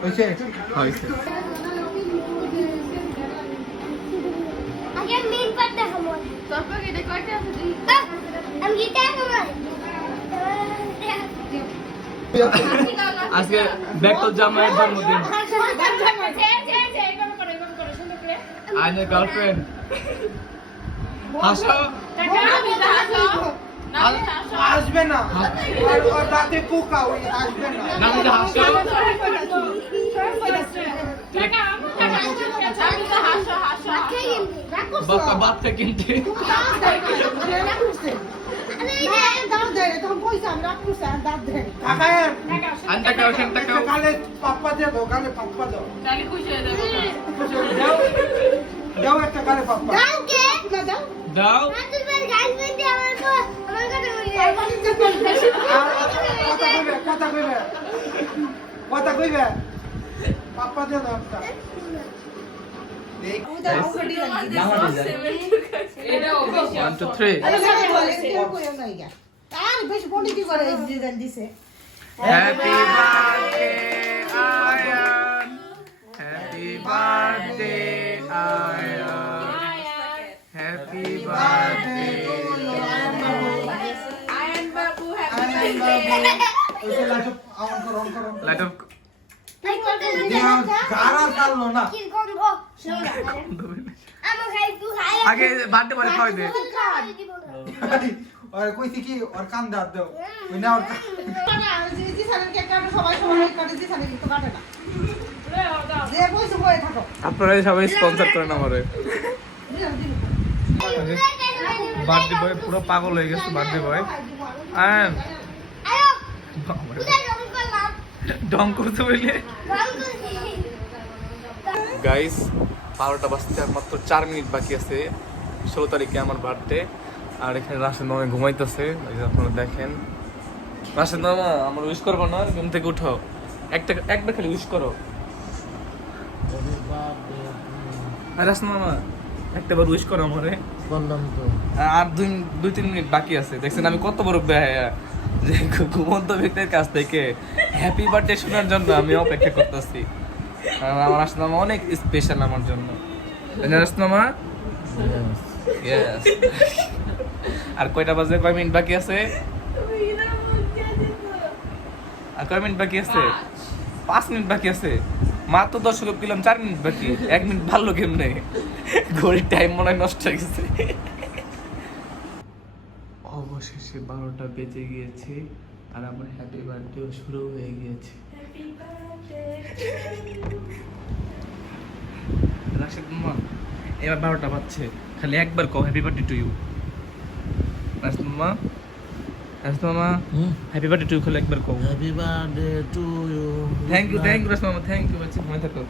হয়েছে হয়েছে আগে মেন পার্ট দেখাবো আজকে গার্লফ্রেন্ড হাসো আসবে না রাতে পোকা ওই আসবে না বাপ্পা বাচ্চা কিনতে কাকায়ের আনটা কাও সেন্টা কাও কালে পাপ্পা দিয়ে দাও কালে পাপ্পা। দাও। হয়ে যাব দাও দাও একটা দাও আর কথা কইবে কথা কইবে। কথা কইবে? পাপ্পা দিয়ে দাও একটা। বেশি one two three happy birthday Ayaan happy birthday Ayaan আগে বার্থডে পরে খাওয়াই দে। আর কইছি কি ওর কান দাঁত দাও। ওই না ওর কান। আপনারা সবাই স্পন্সর করেন আমারে। বার্থডে বয় পুরো পাগল হয়ে গেছে বার্থডে বয়। আয়ান ডং করতে বললে গাইস বারোটা বাজতে আর মাত্র চার মিনিট বাকি আছে। ষোলো তারিখে আমার বার্থডে আর এখানে রাশেদ মামা ঘুমাইতেছে। ওই যে আপনারা দেখেন। রাশেদ মামা আমার উইশ করব না ঘুম থেকে উঠো। একটা একবার খালি উইশ করো। আর রাশেদ মামা একটা বার উইশ করো আমারে। বললাম তো। আর দুই দুই তিন মিনিট বাকি আছে। দেখছেন আমি কত বড় বেহায়া যে ঘুমন্ত ব্যক্তির কাছ থেকে হ্যাপি বার্থডে শোনার জন্য আমি অপেক্ষা করতেছি। কারণ আমার আসনামা অনেক স্পেশাল আমার জন্য। আসনামা আর কয়টা বাজে? কয় মিনিট বাকি আছে? আর কয় মিনিট বাকি আছে? পাঁচ মিনিট বাকি আছে। মাত্র দশ লোক কিলাম চার মিনিট বাকি। এক মিনিট ভালো কেমনে? ঘড়ির টাইম মনে হয় নষ্ট হয়ে গেছে। অবশেষে বারোটা বেজে গিয়েছে আর আমার হ্যাপি বার্থডেও শুরু হয়ে গিয়েছে। রাশেদ মামা এবার বারোটা বাজছে। খালি একবার কও happy birthday to you Rashed মামা রাশেদ মামা হ্যাপি বার্থডে টু ইউ খালি একবার কও। Happy birthday to you. Thank you thank you Rashed মামা থ্যাংক ইউ বাচ্চা ঘুমাই থাকো।